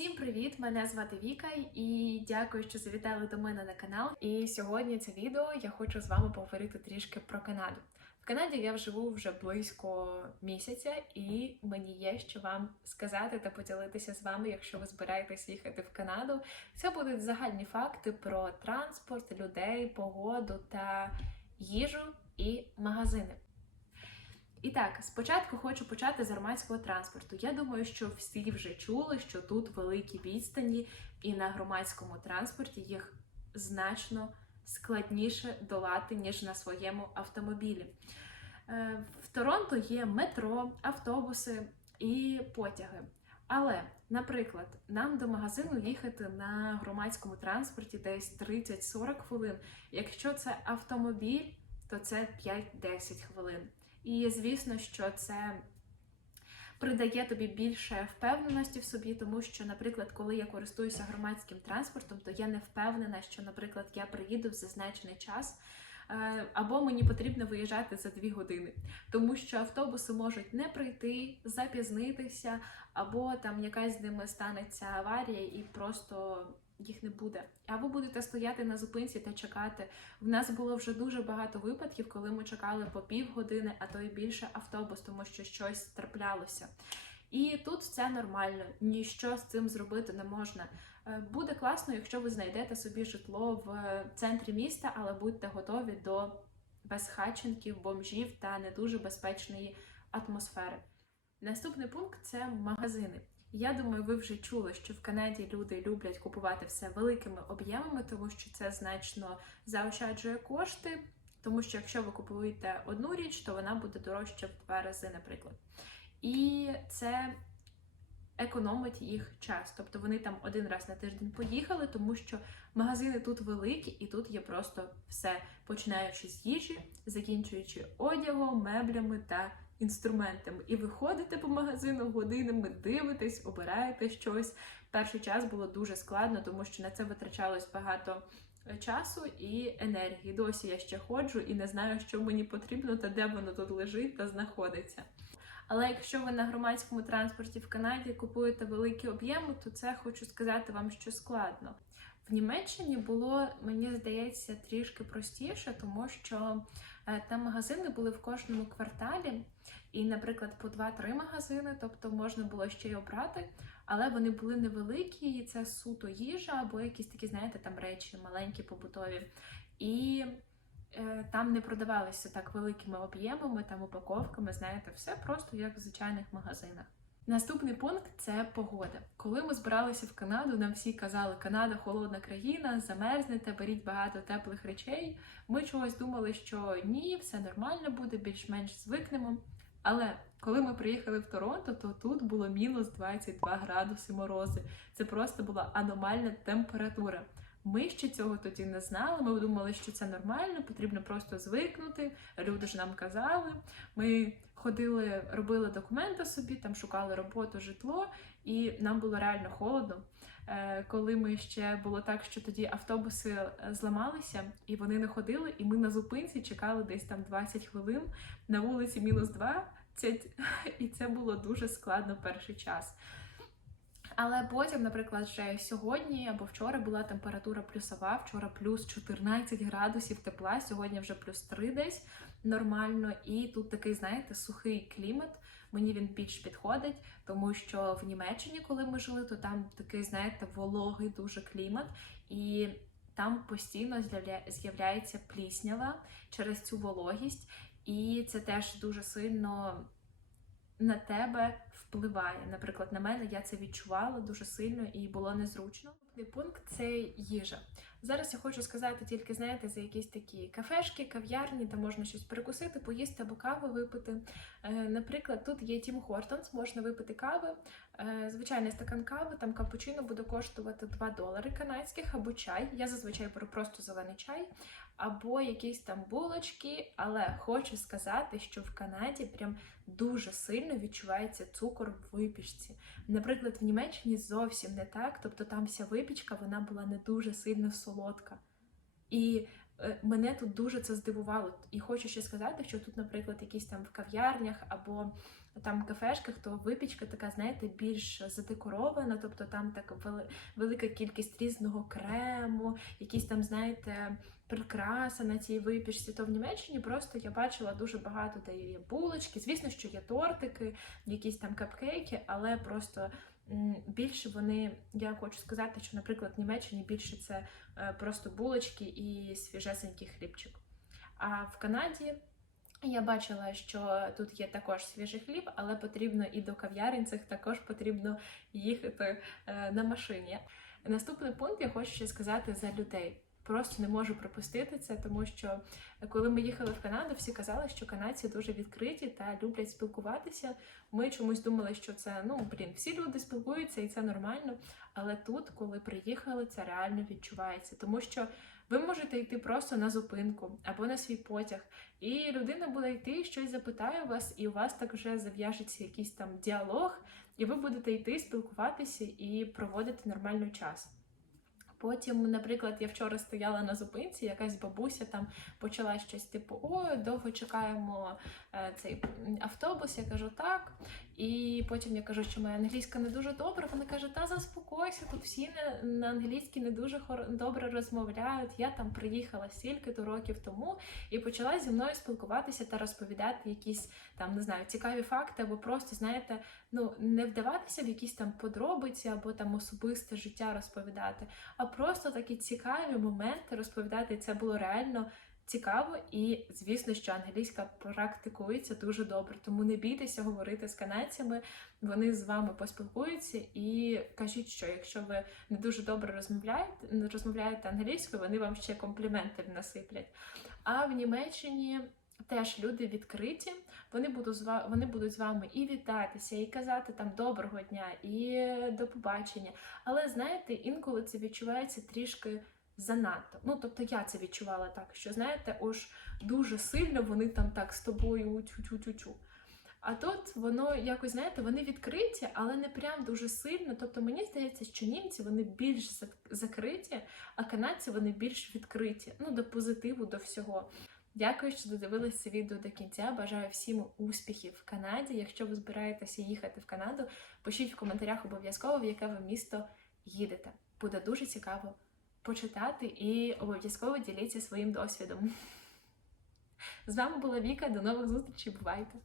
Всім привіт! Мене звати Віка і дякую, що завітали до мене на канал. І сьогодні це відео я хочу з вами поговорити трішки про Канаду. В Канаді я живу вже близько місяця, і мені є що вам сказати та поділитися з вами, якщо ви збираєтесь їхати в Канаду. Це будуть загальні факти про транспорт, людей, погоду та їжу і магазини. І так, спочатку хочу почати з громадського транспорту. Я думаю, що всі вже чули, що тут великі відстані, і на громадському транспорті їх значно складніше долати, ніж на своєму автомобілі. Е, В Торонто є метро, автобуси і потяги. Але, наприклад, нам до магазину їхати на громадському транспорті десь 30-40 хвилин. Якщо це автомобіль, то це 5-10 хвилин. І звісно, що це придає тобі більше впевненості в собі, тому що, наприклад, коли я користуюся громадським транспортом, то я не впевнена, що, наприклад, я приїду в зазначений час. е, Або мені потрібно виїжджати за дві години, тому що автобуси можуть не прийти, запізнитися, або там якась з ними станеться аварія і просто їх не буде. А ви будете стояти на зупинці та чекати. В нас було вже дуже багато випадків, коли ми чекали по півгодини, а то й більше автобус, тому що щось траплялося. І тут це нормально, ніщо з цим зробити не можна. Е, Буде класно, якщо ви знайдете собі житло в центрі міста, але будьте готові до безхатченків, бомжів та не дуже безпечної атмосфери. Наступний пункт це магазини. Я думаю, ви вже чули, що в Канаді люди люблять купувати все великими об'ємами, тому що це значно заощаджує кошти. Тому що якщо ви купуєте одну річ, то вона буде дорожча в два рази, наприклад. І це економить їх час. Тобто вони там один раз на тиждень поїхали, тому що магазини тут великі, і тут є просто все, починаючи з їжі, закінчуючи одягом, меблями та інструментами. І ви ходите по магазину годинами, дивитесь, обираєте щось. Перший час було дуже складно, тому що на це витрачалось багато е, часу і енергії. Досі я ще ходжу і не знаю, що мені потрібно та де воно тут лежить та знаходиться. Але якщо ви на громадському транспорті в Канаді купуєте великі об'єми, то це хочу сказати вам, що складно. В Німеччині було, мені здається, трішки простіше, тому що там магазини були в кожному кварталі, і, наприклад, по 2-3 магазини, тобто можна було ще й обрати, але вони були невеликі, і це суто їжа або якісь такі, знаєте, там речі маленькі побутові. І е, там не продавалися так великими об'ємами, там упаковками, знаєте, все просто як в звичайних магазинах. Наступний пункт це погода. Коли ми збиралися в Канаду, нам всі казали, Канада холодна країна, замерзнете, беріть багато теплих речей. Ми чогось думали, що ні, все нормально буде, більш-менш звикнемо. Але коли ми приїхали в Торонто, то тут було мінус 22 градуси морози. Це просто була аномальна температура. Ми ще цього тоді не знали. Ми думали, що це нормально, потрібно просто звикнути. Люди ж нам казали. Ми ходили, робили документи собі, там шукали роботу, житло, і нам було реально холодно. Е, Коли ми ще було так, що тоді автобуси е, зламалися і вони не ходили, і ми на зупинці чекали десь там 20 хвилин на вулиці мінус 2, і це було дуже складно перший час. Але потім, наприклад, вже сьогодні або вчора була температура плюсова, вчора плюс 14 градусів тепла, сьогодні вже плюс 3 десь нормально. І тут такий, знаєте, сухий клімат. Мені він більш підходить, тому що в Німеччині, коли ми жили, то там такий, знаєте, вологий дуже клімат, і там постійно з'явля- з'являється пліснява через цю вологість, і це теж дуже сильно на тебе впливає. Наприклад, на мене я це відчувала дуже сильно і було незручно. Пункт це їжа. Зараз я хочу сказати тільки, знаєте, за якісь такі кафешки, кав'ярні, де можна щось перекусити, поїсти або каву випити. Е, Наприклад, тут є Тім Хортонс, можна випити кави. Е, Звичайний стакан кави, там капучино буде коштувати 2 долари канадських або чай. Я зазвичай беру просто зелений чай, або якісь там булочки. Але хочу сказати, що в Канаді прям дуже сильно відчувається цукор в випічці. Наприклад, в Німеччині зовсім не так, тобто там вся випічка вона була не дуже сильно солодка. І е, мене тут дуже це здивувало. І хочу ще сказати, що тут, наприклад, якісь там в кав'ярнях або там кафешках, то випічка така, знаєте, більш задекорована, тобто там так велика кількість різного крему, якісь там, знаєте, прикраса на цій випічці. То в Німеччині просто я бачила дуже багато де є булочки. Звісно, що є тортики, якісь там капкейки, але просто. Більше вони, я хочу сказати, що, наприклад, в Німеччині більше це е, просто булочки і свіжесенький хлібчик. А в Канаді я бачила, що тут є також свіжий хліб, але потрібно і до кав'ярень цих також потрібно їхати е, на машині. Наступний пункт я хочу ще сказати за людей. Просто не можу пропустити це, тому що коли ми їхали в Канаду, всі казали, що канадці дуже відкриті та люблять спілкуватися. Ми чомусь думали, що це ну блін, всі люди спілкуються і це нормально. Але тут, коли приїхали, це реально відчувається, тому що ви можете йти просто на зупинку або на свій потяг, і людина буде йти, щось запитає вас, і у вас так вже зав'яжеться якийсь там діалог, і ви будете йти спілкуватися і проводити нормальний час. Потім, наприклад, я вчора стояла на зупинці, якась бабуся там почала щось типу: О, довго чекаємо е, цей автобус. Я кажу так. І потім я кажу, що моя англійська не дуже добра. Вона каже: Та заспокойся, тут всі на, на англійській не дуже хор- добре розмовляють. Я там приїхала стільки то років тому і почала зі мною спілкуватися та розповідати якісь там не знаю цікаві факти, або просто знаєте, ну не вдаватися в якісь там подробиці або там особисте життя розповідати, а просто такі цікаві моменти розповідати. І це було реально цікаво, і звісно, що англійська практикується дуже добре. Тому не бійтеся говорити з канадцями. Вони з вами поспілкуються і кажіть, що якщо ви не дуже добре розмовляєте, розмовляєте англійською, вони вам ще компліменти насиплять. А в Німеччині. Теж люди відкриті, вони будуть з ва- вони будуть з вами і вітатися, і казати там доброго дня, і до побачення. Але знаєте, інколи це відчувається трішки занадто. Ну тобто я це відчувала так, що знаєте, уж дуже сильно вони там так з тобою тю-тю-тю-тю. А тут воно якось, знаєте, вони відкриті, але не прям дуже сильно. Тобто мені здається, що німці вони більш закриті, а канадці вони більш відкриті. Ну, до позитиву, до всього. Дякую, що додивилися це відео до кінця. Бажаю всім успіхів в Канаді. Якщо ви збираєтеся їхати в Канаду, пишіть в коментарях обов'язково, в яке ви місто їдете. Буде дуже цікаво почитати і обов'язково діліться своїм досвідом. З вами була Віка. До нових зустрічей. Бувайте!